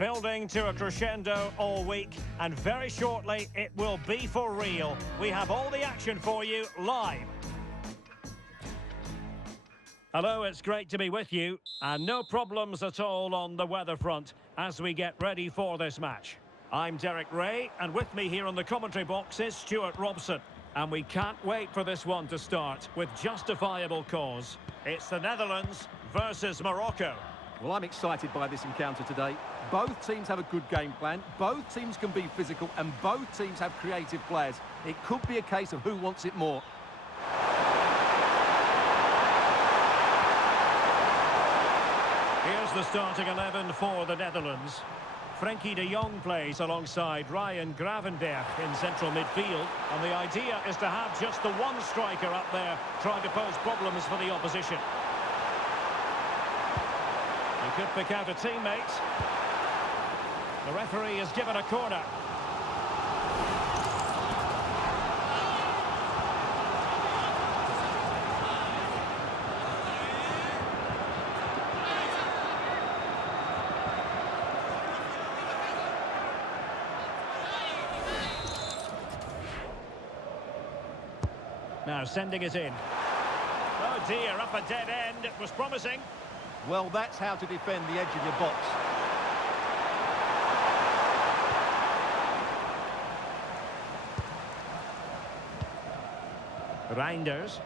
Building to a crescendo all week, and very shortly it will be for real. We have all the action for you live. Hello, it's great to be with you, and no problems at all on the weather front as we get ready for this match. I'm Derek Ray, and with me here on the commentary box is Stuart Robson. And we can't wait for this one to start with justifiable cause. It's the Netherlands versus Morocco. Well, I'm excited by this encounter today. Both teams have a good game plan, both teams can be physical, and both teams have creative players. It could be a case of who wants it more. Here's the starting 11 for the Netherlands. Frenkie de Jong plays alongside Ryan Gravenberch in central midfield, and the idea is to have just the one striker up there trying to pose problems for the opposition. He could pick out a teammate. The referee has given a corner. Now sending it in. Oh dear, up a dead end. It was promising. Well, that's how to defend the edge of your box. Reinders.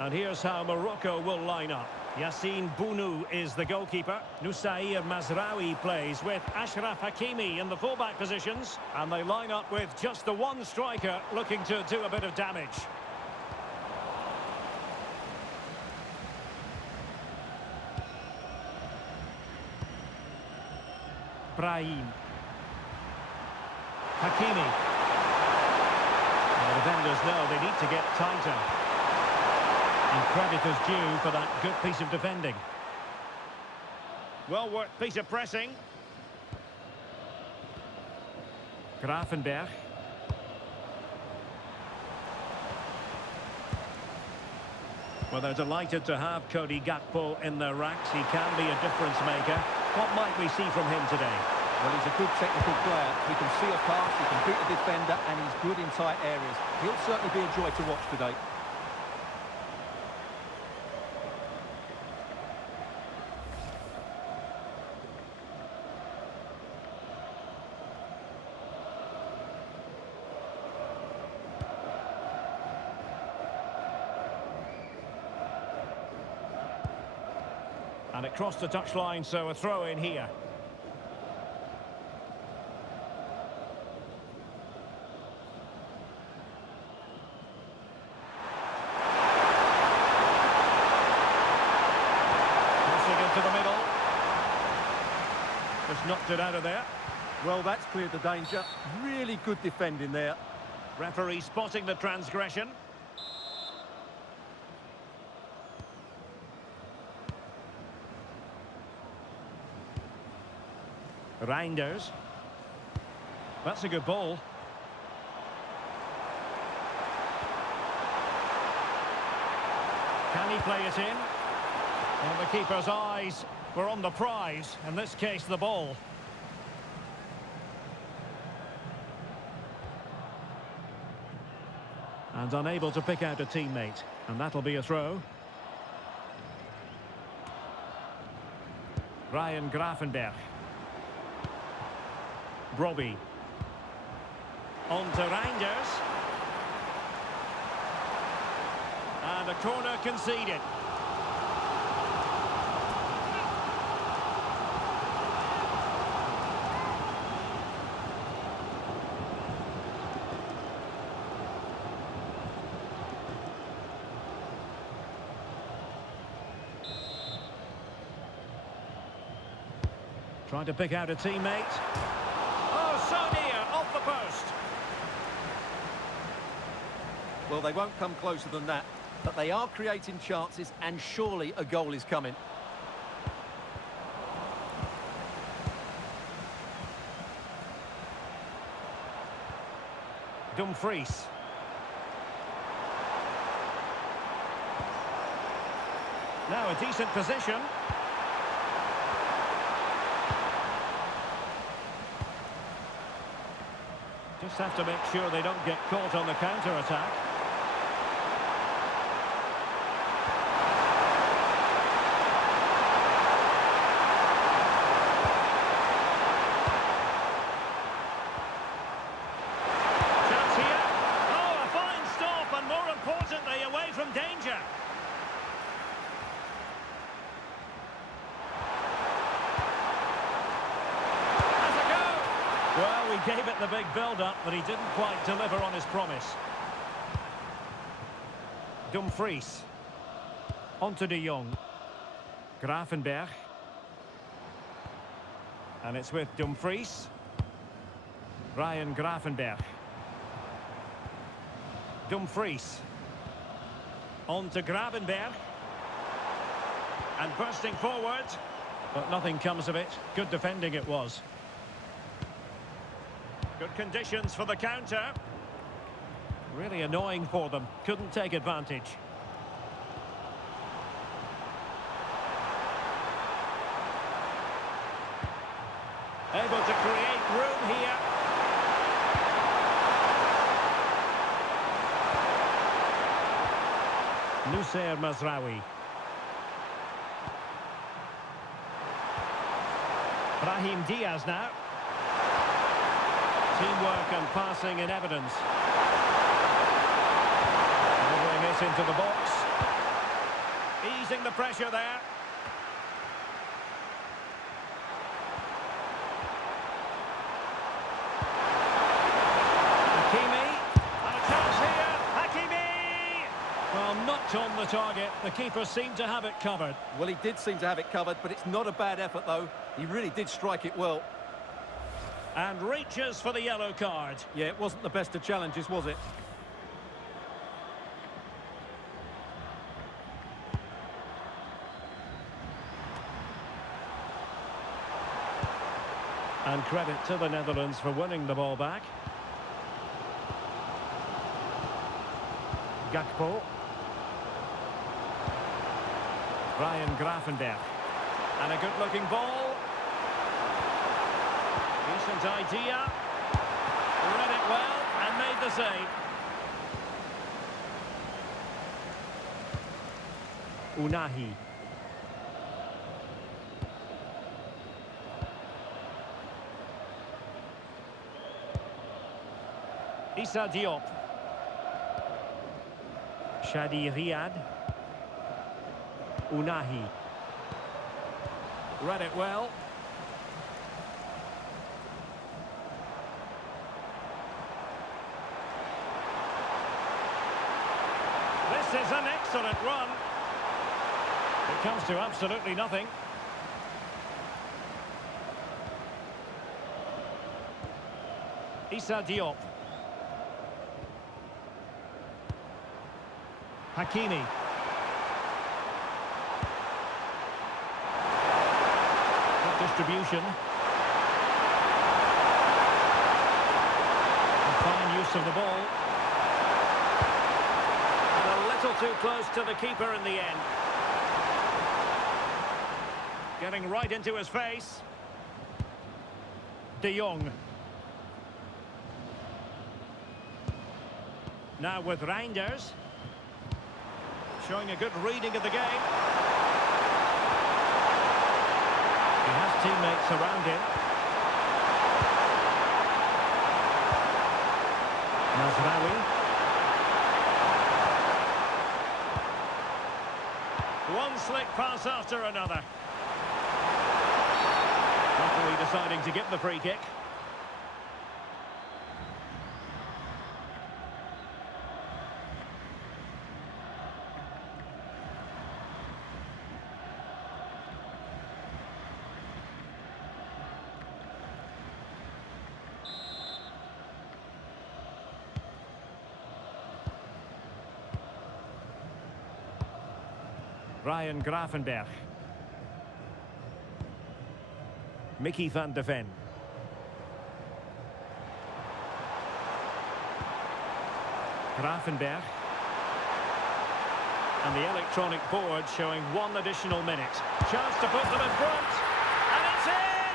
And here's how Morocco will line up. Yassine Bounou is the goalkeeper. Noussair Mazraoui plays with Achraf Hakimi in the fullback positions. And they line up with just the one striker looking to do a bit of damage. Brahim. Hakimi. And the defenders know they need to get tighter. And credit is due for that good piece of defending. Well worked piece of pressing. Gravenberch. Well, they're delighted to have Cody Gakpo in their ranks. He can be a difference maker. What might we see from him today? Well, he's a good technical player. He can see a pass, he can beat the defender, and he's good in tight areas. He'll certainly be a joy to watch today. And it crossed the touchline, so a throw in here. Crossing into the middle. Just knocked it out of there. Well, that's cleared the danger. Really good defending there. Referee spotting the transgression. Reinders. That's a good ball. Can he play it in? Well, the keeper's eyes were on the prize, in this case the ball. And unable to pick out a teammate, and that'll be a throw. Ryan Gravenberch. Robbie. On to Reinders. And a corner conceded. Trying to pick out a teammate. So near, off the post. Well, they won't come closer than that, but they are creating chances, and surely a goal is coming. Dumfries. Now a decent position. Just have to make sure they don't get caught on the counter-attack. Chance here. Oh, a fine stop, and more importantly, away from danger. Well, we gave it the big build-up, but he didn't quite deliver on his promise. Dumfries. On to De Jong. Gravenberch. And it's with Dumfries. Ryan Gravenberch. Dumfries. On to Gravenberch. And bursting forward. But nothing comes of it. Good defending it was. Good conditions for the counter. Really annoying for them. Couldn't take advantage. Able to create room here. Nussair Mazraoui. Brahim Diaz now. Teamwork and passing in evidence. Delivering it into the box. Easing the pressure there. Hakimi. And a chance here. Hakimi! Well, knocked on the target. The keeper seemed to have it covered. Well, he did seem to have it covered, but it's not a bad effort, though. He really did strike it well. And reaches for the yellow card. Yeah, it wasn't the best of challenges, was it? And credit to the Netherlands for winning the ball back. Gakpo. Ryan Gravenberch. And a good-looking ball. Decent idea. Read it well and made the save. Unahi. Issa Diop. Shadi Riyad. Unahi. Read it well. This is an excellent run. It comes to absolutely nothing. Issa Diop. Hakimi. Good distribution. And fine use of the ball. And a little too close to the keeper in the end. Getting right into his face. De Jong. Now with Reinders. Showing a good reading of the game. He has teammates around him. Mazraoui. One slick pass after another. Luckily deciding to give the free kick. Ryan Gravenberch. Mickey van de Ven. Gravenberch. And the electronic board showing one additional minute. Chance to put them in front. And it's in!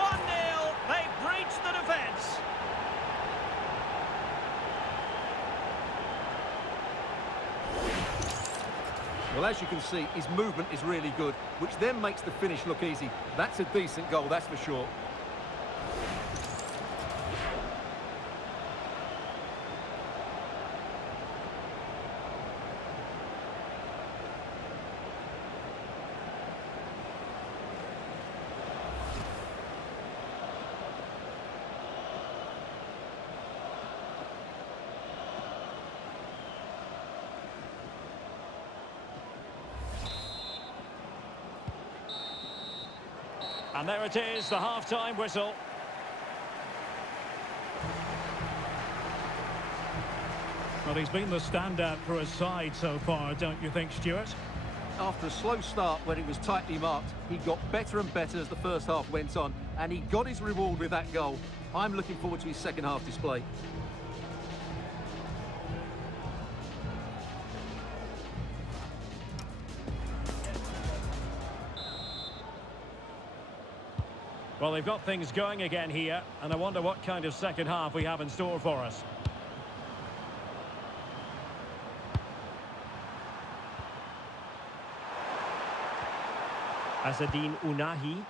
1-0. They breached the defence. Well, as you can see, his movement is really good, which then makes the finish look easy. That's a decent goal, that's for sure. And there it is, the half-time whistle. Well, he's been the standout for his side so far, don't you think, Stuart? After a slow start when he was tightly marked, he got better and better as the first half went on, and he got his reward with that goal. I'm looking forward to his second half display. Well, they've got things going again here, and I wonder what kind of second half we have in store for us. Azzedine Ounahi.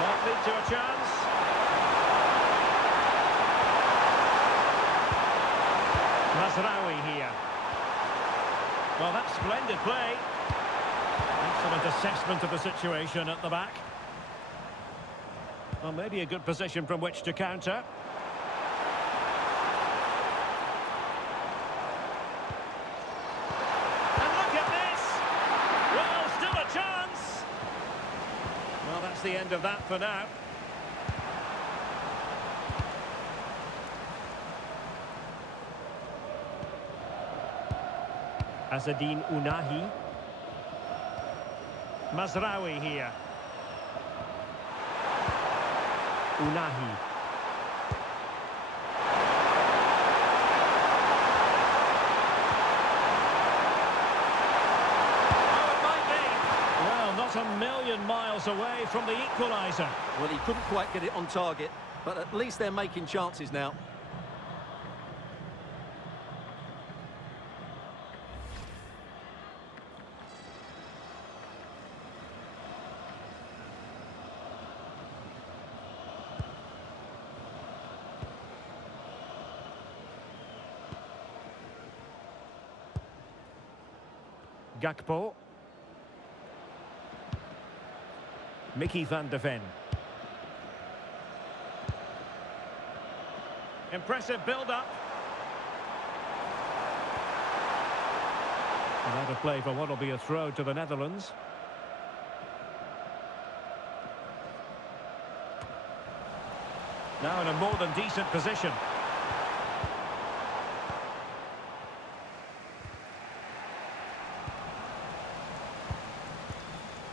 Might lead to a chance. Mazraoui here. Well, that's splendid play. Excellent assessment of the situation at the back. Well, maybe a good position from which to counter. And look at this! Well, still a chance! Well, that's the end of that for now. Azzedine Ounahi. Mazraoui here. Ounahi. Oh, it might be. Well, not a million miles away from the equaliser. Well, he couldn't quite get it on target, but at least they're making chances now. Gakpo. Mickey van de Ven. Impressive build-up. Another play for what will be a throw to the Netherlands. Now in a more than decent position.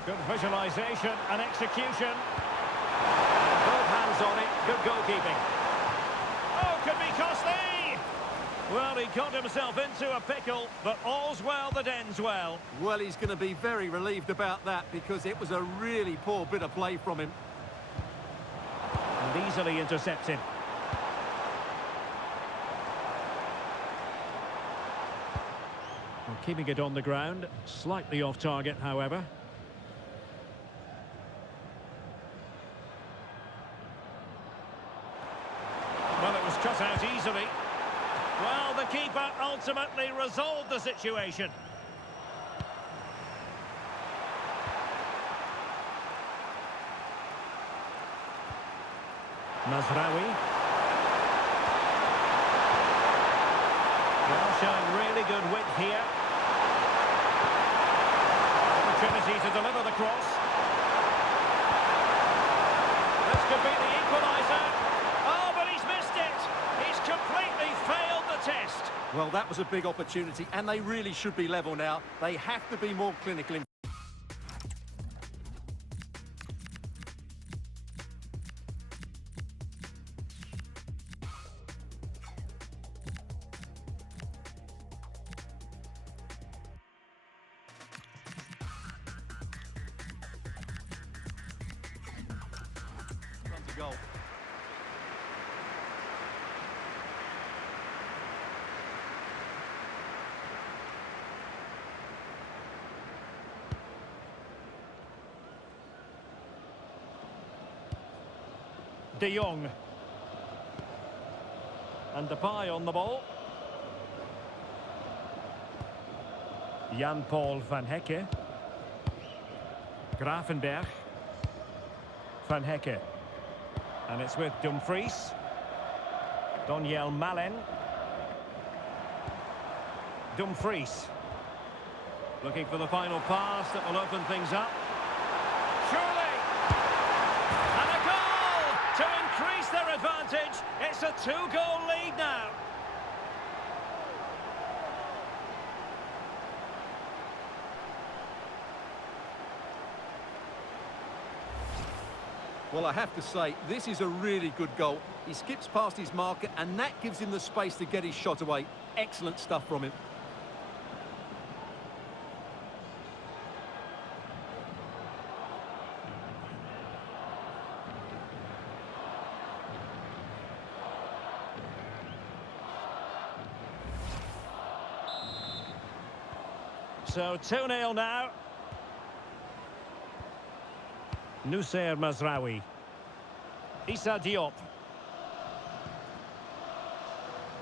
Good visualisation and execution. Both hands on it. Good goalkeeping. Oh, could be costly! Well, he got himself into a pickle, but all's well that ends well. Well, he's going to be very relieved about that because it was a really poor bit of play from him. And easily intercepted. Well, keeping it on the ground. Slightly off target, however. Well, it was cut out easily. Well, the keeper ultimately resolved the situation. Mazraoui. Well, showing really good width here. Opportunity to deliver the cross. This could be the equaliser. Oh, but he's missed it. He's completely failed the test. Well, that was a big opportunity, and they really should be level now. They have to be more clinical in goal. De Jong. And Depay on the ball. Jan-Paul van Hecke. Gravenberch. Van Hecke. And it's with Dumfries. Doniel Malen. Dumfries. Looking for the final pass that will open things up. Surely! And a goal to increase their advantage. It's a 2-goal lead now. Well, I have to say, this is a really good goal. He skips past his marker, and that gives him the space to get his shot away. Excellent stuff from him. So 2-0 now. Noussair Mazraoui. Issa Diop.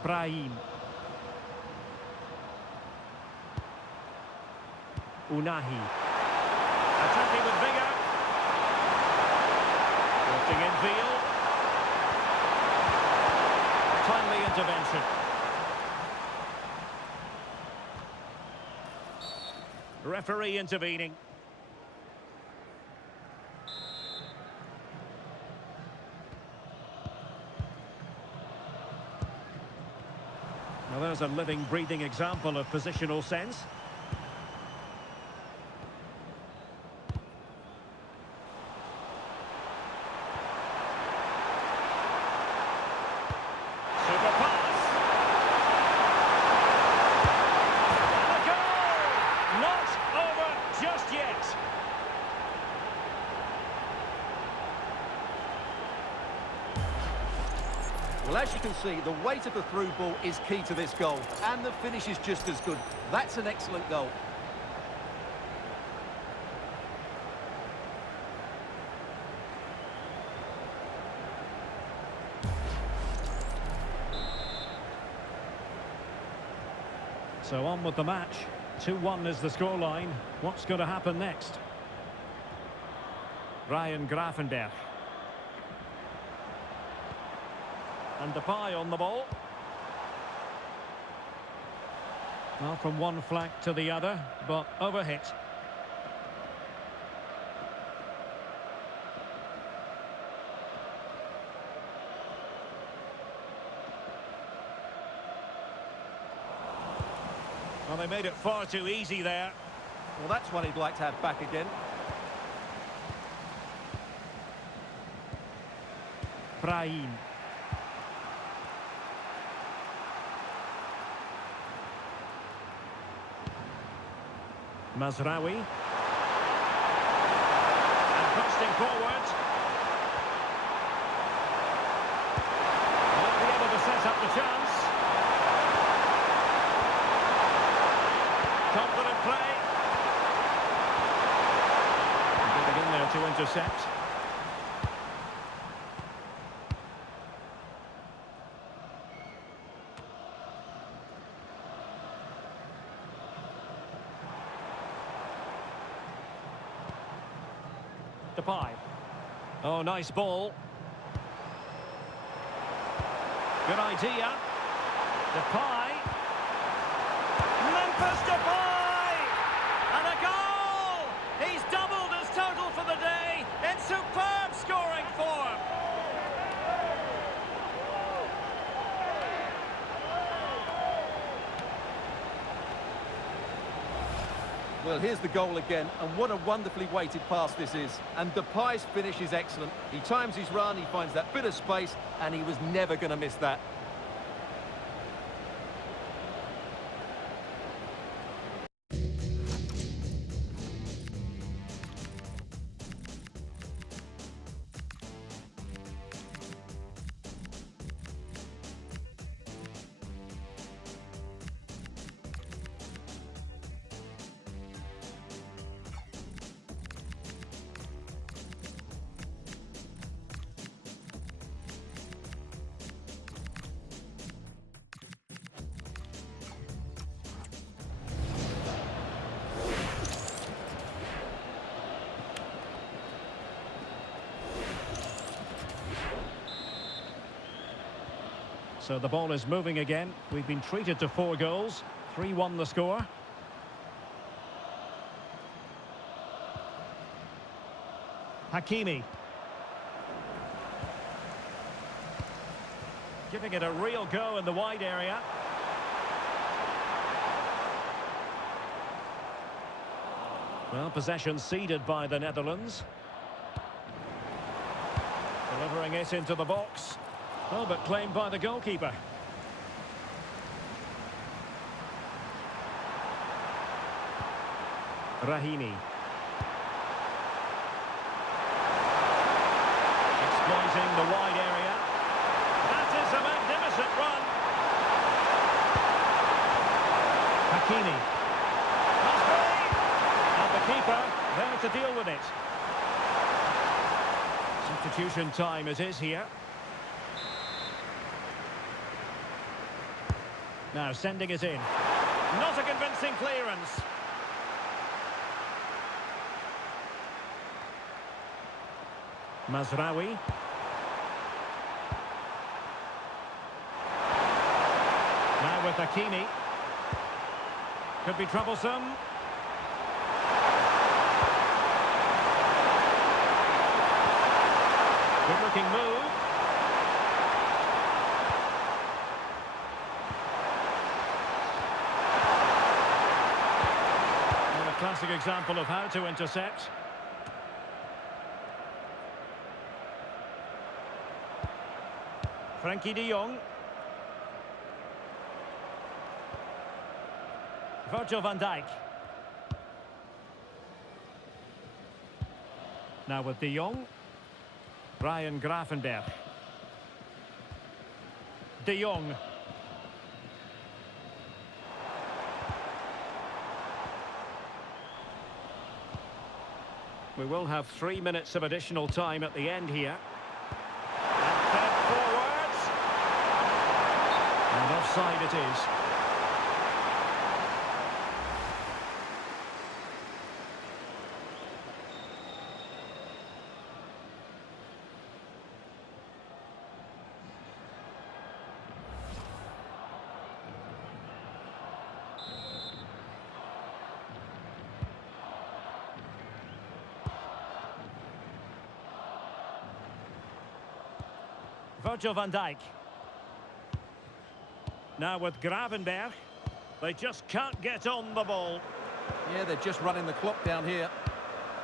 Brahim. Unahi. Attacking with vigour. Drifting infield. Timely intervention. Referee intervening. Now there's a living, breathing example of positional sense. Super pass. And a goal! Not over just yet. Well, as you can see, the weight of the through ball is key to this goal, and the finish is just as good. That's an excellent goal. So on with the match. 2-1 is the scoreline. What's going to happen next? Ryan Gravenberch. And Depay on the ball. Well, from one flank to the other, but overhit. Well, they made it far too easy there. Well, that's one he'd like to have back again. Brahim. Mazraoui. And busting forward. Won't be able to set up the chance. Confident play. Getting in there to intercept. Depay. Oh, nice ball. Good idea. Depay. Memphis Depay! And a goal! He's doubled his total for the day in superb scoring form. Well, here's the goal again, and what a wonderfully weighted pass this is. And Depay's finish is excellent. He times his run, he finds that bit of space, and he was never going to miss that. So the ball is moving again. We've been treated to 4 goals. 3-1 the score. Hakimi. Giving it a real go in the wide area. Well, possession ceded by the Netherlands. Delivering it into the box. Well, but claimed by the goalkeeper. Rahimi. Exploiting the wide area. That is a magnificent run. Hakimi. That's great. And the keeper there to deal with it. Substitution time it is here. Now sending it in. Not a convincing clearance. Mazraoui. Now with Hakimi. Could be troublesome. Good looking move. And a classic example of how to intercept. Frankie de Jong. Virgil van Dijk. Now with de Jong. Ryan Gravenberch. De Jong. We will have 3 minutes of additional time at the end here. And fed forwards. And offside it is. Virgil van Dijk. Now with Gravenberch. They just can't get on the ball. Yeah, they're just running the clock down here.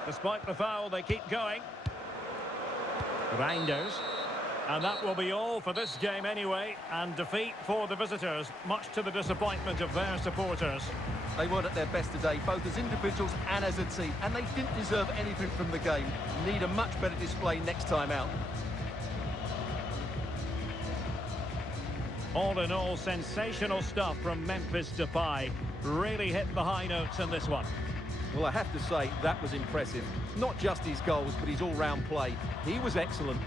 Despite the foul, they keep going. Reinders. And that will be all for this game anyway. And defeat for the visitors, much to the disappointment of their supporters. They weren't at their best today, both as individuals and as a team. And they didn't deserve anything from the game. Need a much better display next time out. All in all, sensational stuff from Memphis Depay. Really hit the high notes in this one. Well, I have to say, that was impressive. Not just his goals, but his all-round play. He was excellent.